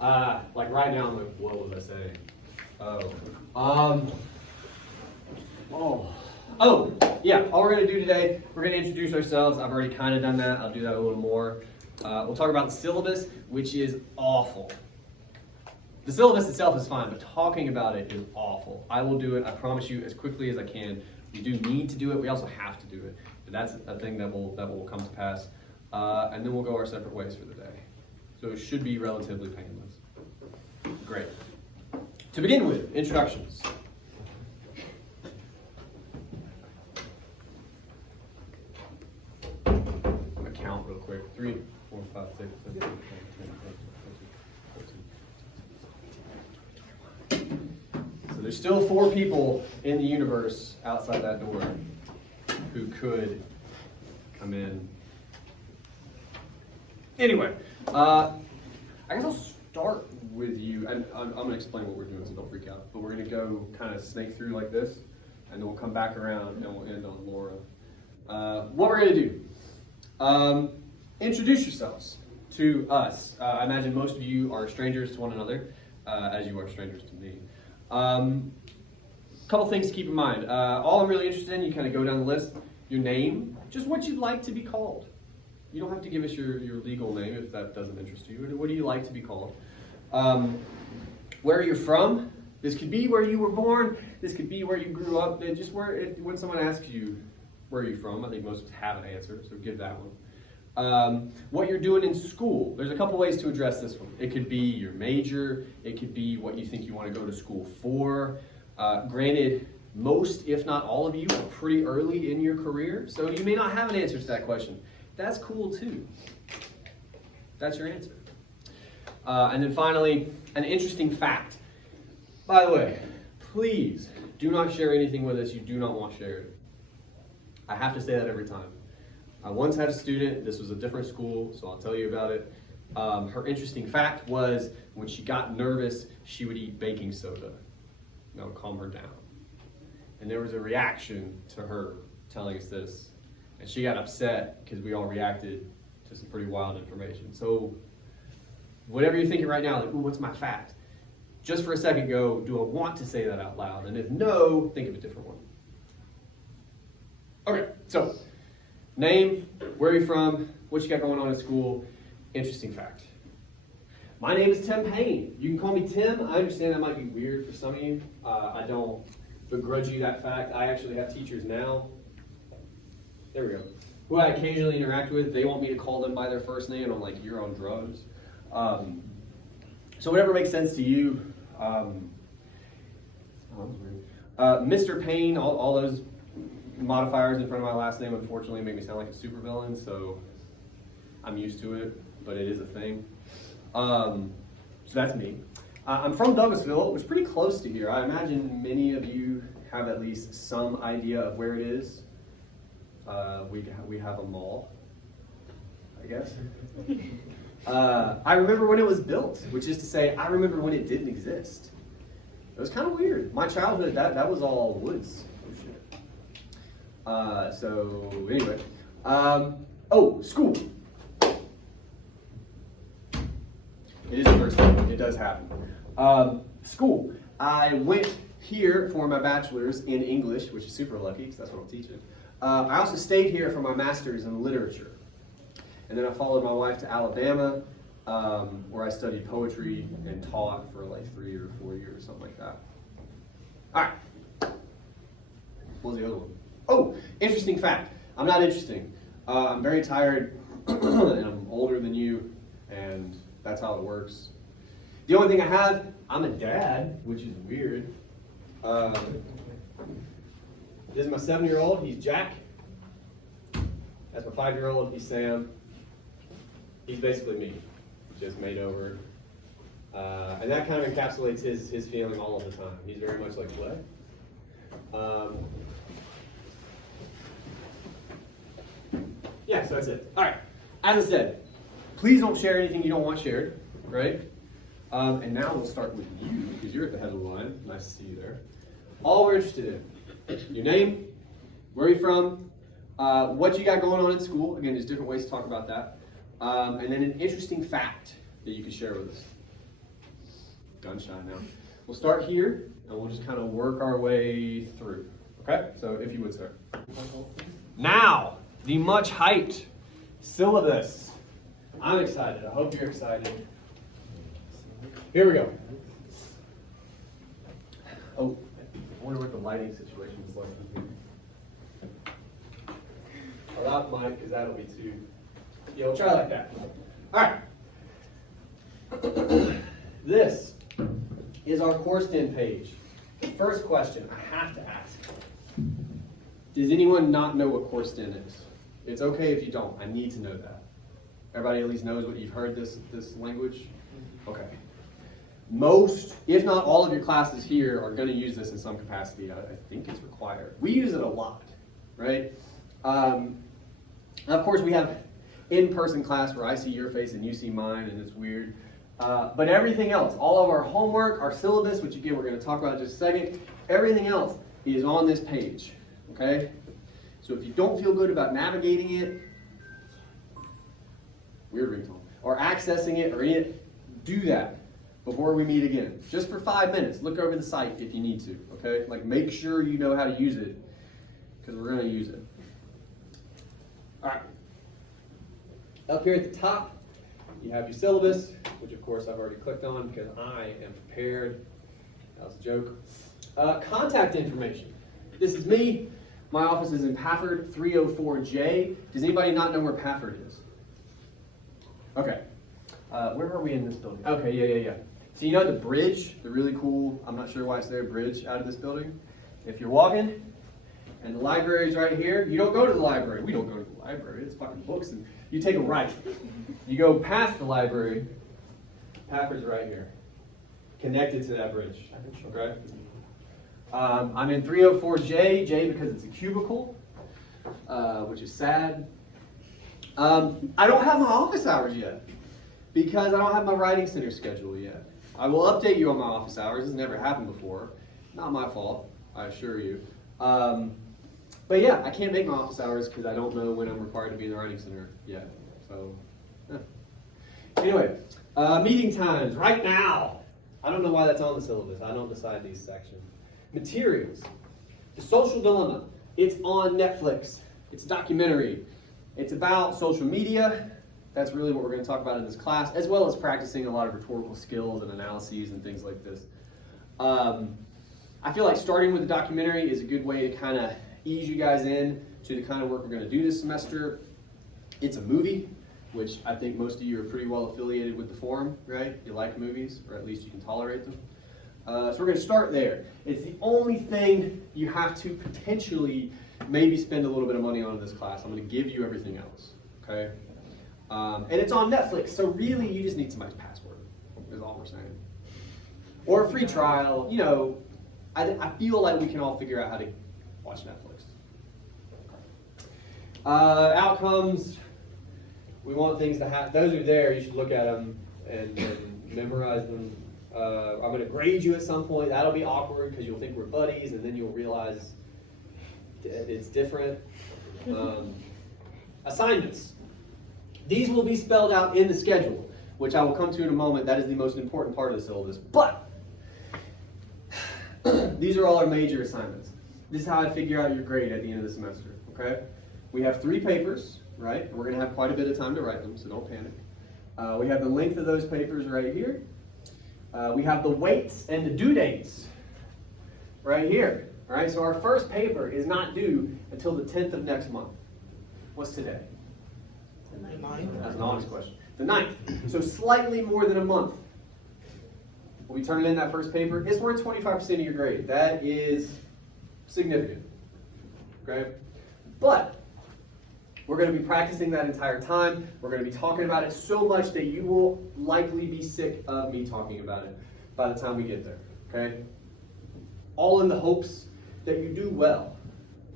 Like right now, I'm like, what was I saying? Yeah, all we're gonna do today, we're gonna introduce ourselves. I've already kind of done that. I'll do that a little more. We'll talk about the syllabus, which is awful. The syllabus itself is fine, but talking about it is awful. I will do it, I promise you, as quickly as I can. We do need to do it, we also have to do it. But that's a thing that will come to pass. And then we'll go our separate ways for the day. So it should be relatively painless. Great. To begin with, introductions. I'm gonna count real quick. 3, 4, 5, 6, 7, 8, 9, 10, 11, 12, 13, 14. So there's still 4 people in the universe outside that door who could come in. Anyway, I guess I'll start with you, and I'm going to explain what we're doing, so don't freak out. But we're going to go kind of snake through like this, and then we'll come back around and we'll end on Laura. What we're going to do, introduce yourselves to us. I imagine most of you are strangers to one another, as you are strangers to me. Couple things to keep in mind. All I'm really interested in, you kind of go down the list, your name, just what you'd like to be called. You don't have to give us your legal name if that doesn't interest you. What do you like to be called? Where are you from? This could be where you were born. This could be where you grew up. And just when someone asks you, where are you from? I think most of us have an answer, so give that one. What you're doing in school. There's a couple ways to address this one. It could be your major. It could be what you think you want to go to school for. Granted, most, if not all of you, are pretty early in your career, so you may not have an answer to that question. That's cool too. That's your answer. And then finally, an interesting fact. By the way, please do not share anything with us you do not want shared. I have to say that every time. I once had a student, this was a different school, so I'll tell you about it. Her interesting fact was when she got nervous, she would eat baking soda. That would calm her down. And there was a reaction to her telling us this. And she got upset because we all reacted to some pretty wild information. So whatever you're thinking right now, like, ooh, what's my fact? Just for a second go, do I want to say that out loud? And if no, think of a different one. Okay, so name, where are you from, what you got going on at school, interesting fact. My name is Tim Payne. You can call me Tim. I understand that might be weird for some of you. I don't begrudge you that fact. I actually have teachers now, there we go, who I occasionally interact with. They want me to call them by their first name, and I'm like, you're on drugs. So whatever makes sense to you. Mr. Payne, all those modifiers in front of my last name unfortunately make me sound like a supervillain, so I'm used to it, but it is a thing. So that's me. I'm from Douglasville, which is pretty close to here. I imagine many of you have at least some idea of where it is. We have a mall, I guess. I remember when it was built, which is to say, I remember when it didn't exist. It was kind of weird. My childhood, that was all woods. Oh shit. So anyway, school. It is the first time. It does happen. School. I went here for my bachelor's in English, which is super lucky because that's what I'm teaching. I also stayed here for my master's in literature. And then I followed my wife to Alabama, where I studied poetry and taught for like 3 or 4 years, something like that. All right. What was the other one? Oh, interesting fact. I'm not interesting. I'm very tired, and I'm older than you, and that's how it works. The only thing I have, I'm a dad, which is weird. This is my 7-year-old, he's Jack. That's my 5-year-old, he's Sam. He's basically me, just made over. And that kind of encapsulates his feeling all of the time. He's very much like, what? Yeah, so that's it. All right, as I said, please don't share anything you don't want shared, right? And now we'll start with you, because you're at the head of the line. Nice to see you there. All we're interested in, your name, where are you from, what you got going on at school. Again, there's different ways to talk about that. And then an interesting fact that you can share with us. gun shy now. We'll start here, and we'll just kind of work our way through. Okay? So if you would, sir. Now, the much hyped syllabus. I'm excited. I hope you're excited. Here we go. Oh, I wonder what the lighting situation is like in here. I'll out the mic because that'll be too. Yeah, we'll try like that. All right. This is our course in page. First question I have to ask. Does anyone not know what course in is? It's okay if you don't. I need to know that. Everybody at least knows what you've heard this language? Okay. Most, if not all of your classes here are going to use this in some capacity. I think it's required. We use it a lot, right? Of course, we have in-person class where I see your face and you see mine, and it's weird. But everything else, all of our homework, our syllabus, which again we're going to talk about in just a second, everything else is on this page, okay? So if you don't feel good about navigating it, weird ringtone, or accessing it, or any of it, do that before we meet again. Just for 5 minutes, look over the site if you need to, okay? Like make sure you know how to use it, because we're going to use it. All right. Up here at the top, you have your syllabus, which of course I've already clicked on because I am prepared. That was a joke. Contact information. This is me. My office is in Pafford, 304J. Does anybody not know where Pafford is? Okay. Where are we in this building? Okay, yeah. So you know the bridge, the really cool, I'm not sure why it's there, bridge out of this building? If you're walking, and the library's right here, you don't go to the library. We don't go to the library. It's fucking books. And you take a right. You go past the library. Pafford's right here, connected to that bridge. Okay. I'm in 304J, J because it's a cubicle, which is sad. I don't have my office hours yet because I don't have my writing center schedule yet. I will update you on my office hours. This has never happened before. Not my fault, I assure you. But yeah, I can't make my office hours because I don't know when I'm required to be in the writing center yet. So, anyway, meeting times right now. I don't know why that's on the syllabus. I don't decide these sections. Materials. The Social Dilemma. It's on Netflix. It's a documentary. It's about social media. That's really what we're going to talk about in this class, as well as practicing a lot of rhetorical skills and analyses and things like this. I feel like starting with the documentary is a good way to kind of ease you guys in to the kind of work we're going to do this semester. It's a movie, which I think most of you are pretty well affiliated with the forum, right? You like movies, or at least you can tolerate them. So we're going to start there. It's the only thing you have to potentially maybe spend a little bit of money on in this class. I'm going to give you everything else, okay? And it's on Netflix, so really you just need somebody's password, is all we're saying. Or a free trial, you know. I feel like we can all figure out how to watch Netflix. Outcomes, we want things to happen. Those are there, you should look at them and memorize them. I'm going to grade you at some point. That'll be awkward because you'll think we're buddies and then you'll realize it's different. Assignments. These will be spelled out in the schedule, which I will come to in a moment. That is the most important part of the syllabus. But these are all our major assignments. This is how I figure out your grade at the end of the semester, okay? We have 3 papers, right? And we're going to have quite a bit of time to write them, so don't panic. We have the length of those papers right here. We have the weights and the due dates right here, all right? So our first paper is not due until the 10th of next month. What's today? The 9th. That's an honest question. The 9th. So slightly more than a month. We'll be turning in that first paper. It's worth 25% of your grade. That is significant, okay? But we're going to be practicing that entire time. We're going to be talking about it so much that you will likely be sick of me talking about it by the time we get there, okay? All in the hopes that you do well.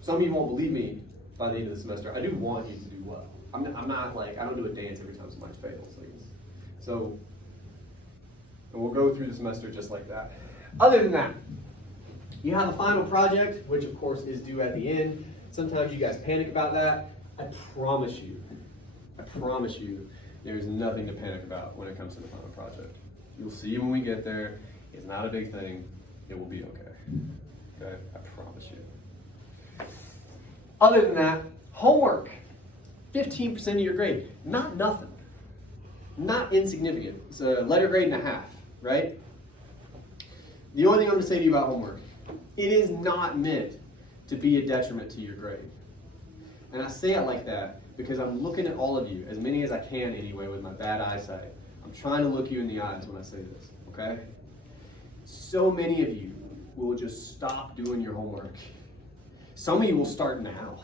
Some of you won't believe me by the end of the semester. I do want you to do well. I'm not like, I don't do a dance every time somebody fails. So, and we'll go through the semester just like that. Other than that, you have a final project, which of course is due at the end. Sometimes you guys panic about that. I promise you, there's nothing to panic about when it comes to the final project. You'll see when we get there. It's not a big thing. It will be okay. Okay? I promise you. Other than that, homework. 15% of your grade. Not nothing. Not insignificant. It's a letter grade and a half, right? The only thing I'm going to say to you about homework, it is not meant to be a detriment to your grade. And I say it like that because I'm looking at all of you, as many as I can anyway, with my bad eyesight. I'm trying to look you in the eyes when I say this, okay? So many of you will just stop doing your homework. Some of you will start now.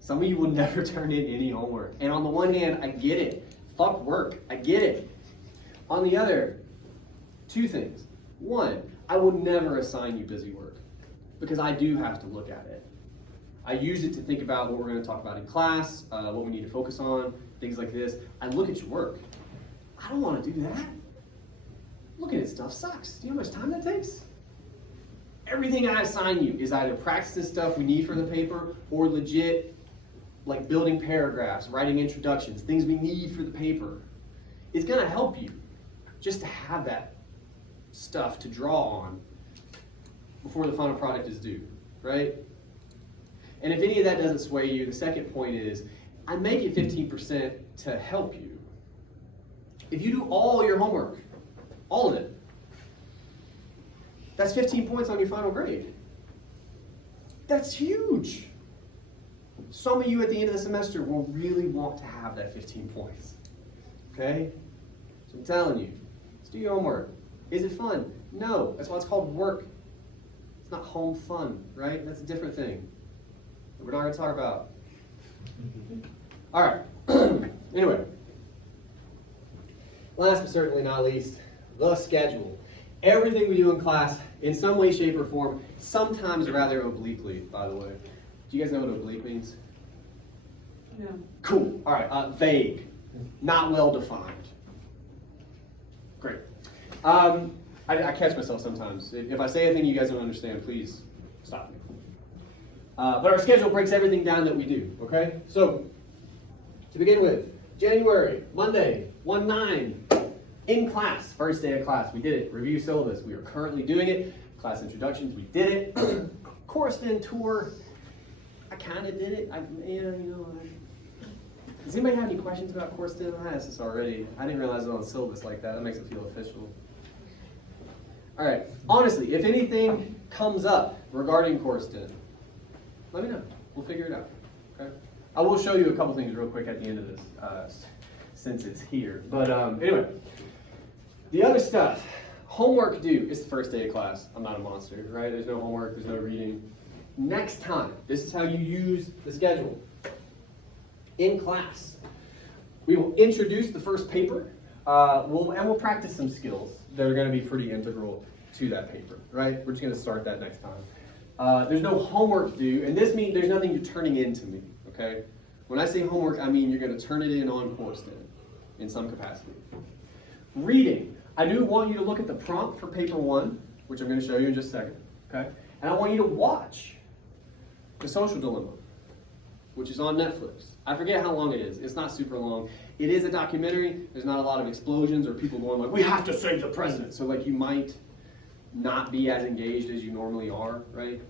Some of you will never turn in any homework. And on the one hand, I get it. Fuck work. I get it. On the other, two things. One, I will never assign you busy work because I do have to look at it. I use it to think about what we're going to talk about in class, what we need to focus on, things like this. I look at your work. I don't want to do that. Looking at stuff sucks. Do you know how much time that takes? Everything I assign you is either practice this stuff we need for the paper or legit, like building paragraphs, writing introductions, things we need for the paper. It's going to help you just to have that stuff to draw on before the final product is due, right? And if any of that doesn't sway you, the second point is I make it 15% to help you. If you do all your homework, all of it, that's 15 points on your final grade. That's huge. Some of you at the end of the semester will really want to have that 15 points. Okay? So I'm telling you, let's do your homework. Is it fun? No. That's why it's called work. It's not home fun, right? That's a different thing that we're not going to talk about. All right. Anyway. Last but certainly not least, the schedule. Everything we do in class, in some way, shape, or form, sometimes rather obliquely, by the way. Do you guys know what oblique means? No. Cool. All right. Vague. Not well defined. Great. I catch myself sometimes. If I say anything you guys don't understand, please stop me. But our schedule breaks everything down that we do, okay? So, to begin with, January, Monday, 1-9, in class, first day of class, we did it. Review syllabus, we are currently doing it. Class introductions, we did it. Coruscant tour, I kind of did it. Does anybody have any questions about Coruscant? I asked this already. I didn't realize it was on syllabus like that. That makes it feel official. All right, honestly, if anything comes up regarding Coruscant, let me know. We'll figure it out, okay? I will show you a couple things real quick at the end of this, since it's here. But anyway, the other stuff, homework due. It's the first day of class. I'm not a monster, right? There's no homework, there's no reading. Next time, this is how you use the schedule. In class, we will introduce the first paper, and we'll practice some skills that are going to be pretty integral to that paper, right? We're just going to start that next time. There's no homework due, and this means there's nothing you're turning in to me, okay? When I say homework, I mean you're going to turn it in on course then, in some capacity. Reading. I do want you to look at the prompt for paper 1, which I'm going to show you in just a second, okay? And I want you to watch The Social Dilemma, which is on Netflix. I forget how long it is. It's not super long. It is a documentary. There's not a lot of explosions or people going like, we have to save the president. So like you might not be as engaged as you normally are, right?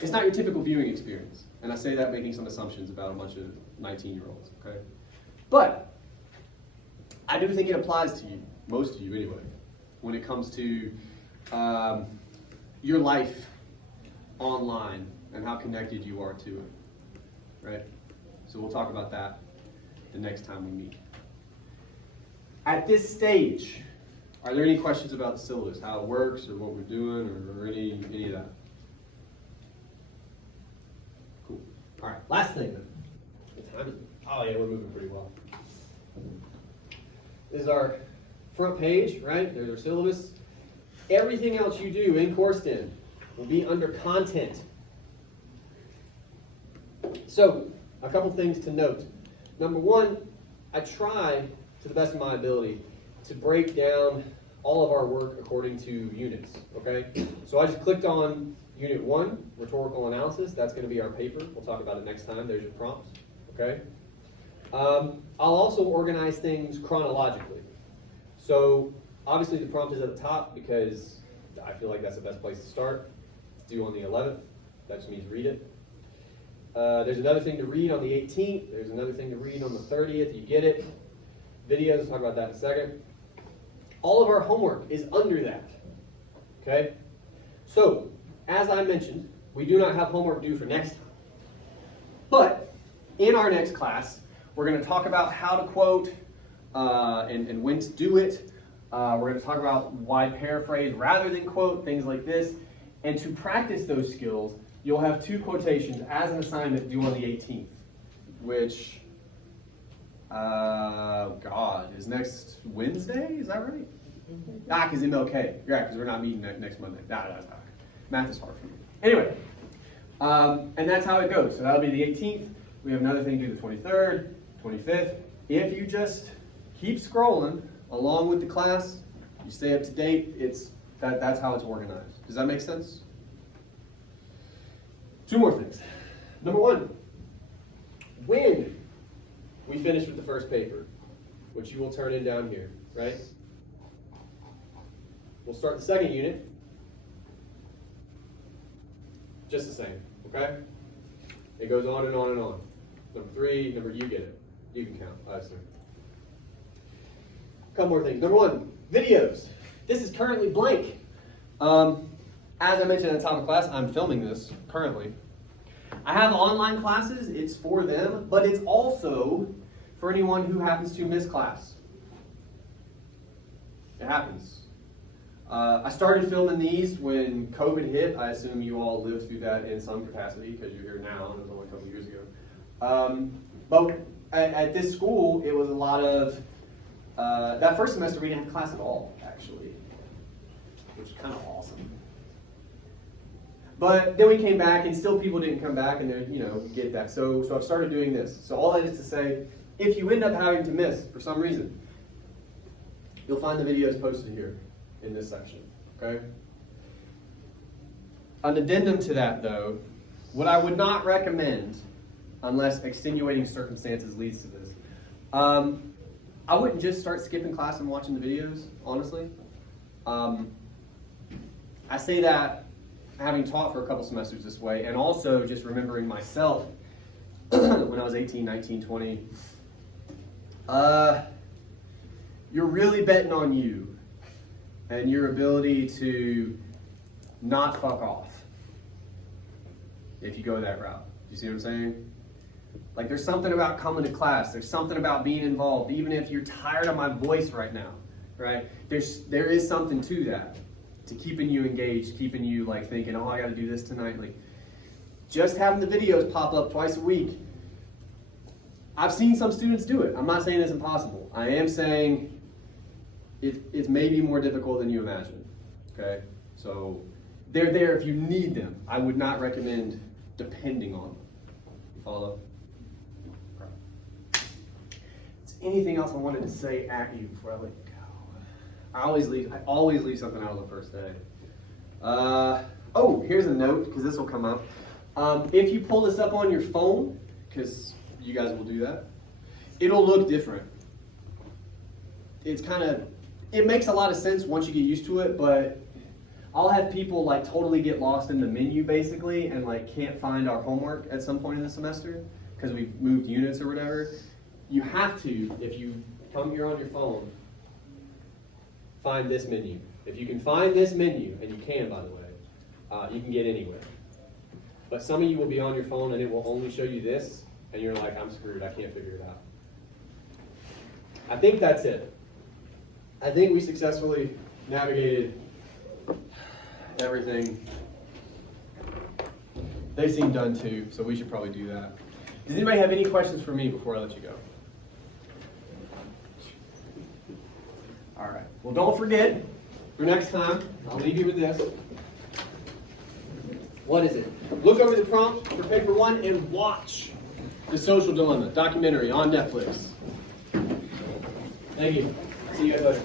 It's not your typical viewing experience. And I say that making some assumptions about a bunch of 19-year-olds, okay? But I do think it applies to you, most of you anyway, when it comes to your life online and how connected you are to it, right? So we'll talk about that the next time we meet. At this stage, are there any questions about the syllabus, how it works, or what we're doing, or any of that? Cool. All right, last thing then. What time is it? Oh yeah, we're moving pretty well. This is our front page, right? There's our syllabus. Everything else you do in Coursed-In will be under content. So, a couple things to note. Number one, I try, to the best of my ability, to break down all of our work according to units, okay? So I just clicked on Unit 1, Rhetorical Analysis. That's going to be our paper. We'll talk about it next time. There's your prompts, okay? I'll also organize things chronologically. So Obviously the prompt is at the top because I feel like that's the best place to start. It's due on the 11th. That just means read it. There's another thing to read on the 18th. There's another thing to read on the 30th. You get it. Videos, we'll talk about that in a second. All of our homework is under that. Okay? So, as I mentioned, we do not have homework due for next time. But in our next class, we're going to talk about how to quote and when to do it. We're going to talk about why paraphrase rather than quote, things like this. And to practice those skills, you'll have 2 quotations as an assignment due on the 18th, which, is next Wednesday? Is that right? Because MLK. Yeah, because we're not meeting next Monday. That's not. Math is hard for me. Anyway, and that's how it goes. So that'll be the 18th. We have another thing due the 23rd, 25th. If you just keep scrolling along with the class, you stay up to date, that's how it's organized. Does that make sense? 2 more things. Number 1, when we finish with the first paper, which you will turn in down here, right? We'll start the second unit. Just the same, okay? It goes on and on and on. Number 3, you get it. You can count, I assume. A couple more things. Number 1, videos. This is currently blank. As I mentioned at the top of class, I'm filming this currently. I have online classes, it's for them, but it's also for anyone who happens to miss class. It happens. I started filming these when COVID hit. I assume you all lived through that in some capacity because you're here now, and it was only a couple years ago. But at this school, it was a lot of, that first semester we didn't have class at all, actually, which was kind of awesome. But then we came back, and still people didn't come back, and they, get that. So I've started doing this. So all that is to say, if you end up having to miss for some reason, you'll find the videos posted here in this section, okay? An addendum to that, though, what I would not recommend, unless extenuating circumstances leads to this, I wouldn't just start skipping class and watching the videos, honestly. I say that having taught for a couple semesters this way, and also just remembering myself when I was 18, 19, 20. You're really betting on you and your ability to not fuck off if you go that route. You see what I'm saying? Like, there's something about coming to class. There's something about being involved, even if you're tired of my voice right now, right? There is something to that, to keeping you engaged, keeping you like thinking, oh, I got to do this tonight. Like, just having the videos pop up twice a week. I've seen some students do it. I'm not saying it's impossible. I am saying it's maybe more difficult than you imagine, okay? So they're there if you need them. I would not recommend depending on them. You follow? Is there anything else I wanted to say at you before I let you go? I always leave something out on the first day. Oh, here's a note, because this will come up. If you pull this up on your phone, because you guys will do that, it'll look different. It makes a lot of sense once you get used to it, but I'll have people like totally get lost in the menu basically and like can't find our homework at some point in the semester because we've moved units or whatever. You have to, if you come here on your phone, find this menu. If you can find this menu, and you can, by the way, you can get anywhere. But some of you will be on your phone and it will only show you this, and you're like, I'm screwed, I can't figure it out. I think that's it. I think we successfully navigated everything. They seem done too, so we should probably do that. Does anybody have any questions for me before I let you go? All right. Well, don't forget, for next time, I'll leave you with this. What is it? Look over the prompt for paper 1 and watch The Social Dilemma documentary on Netflix. Thank you. See you guys later.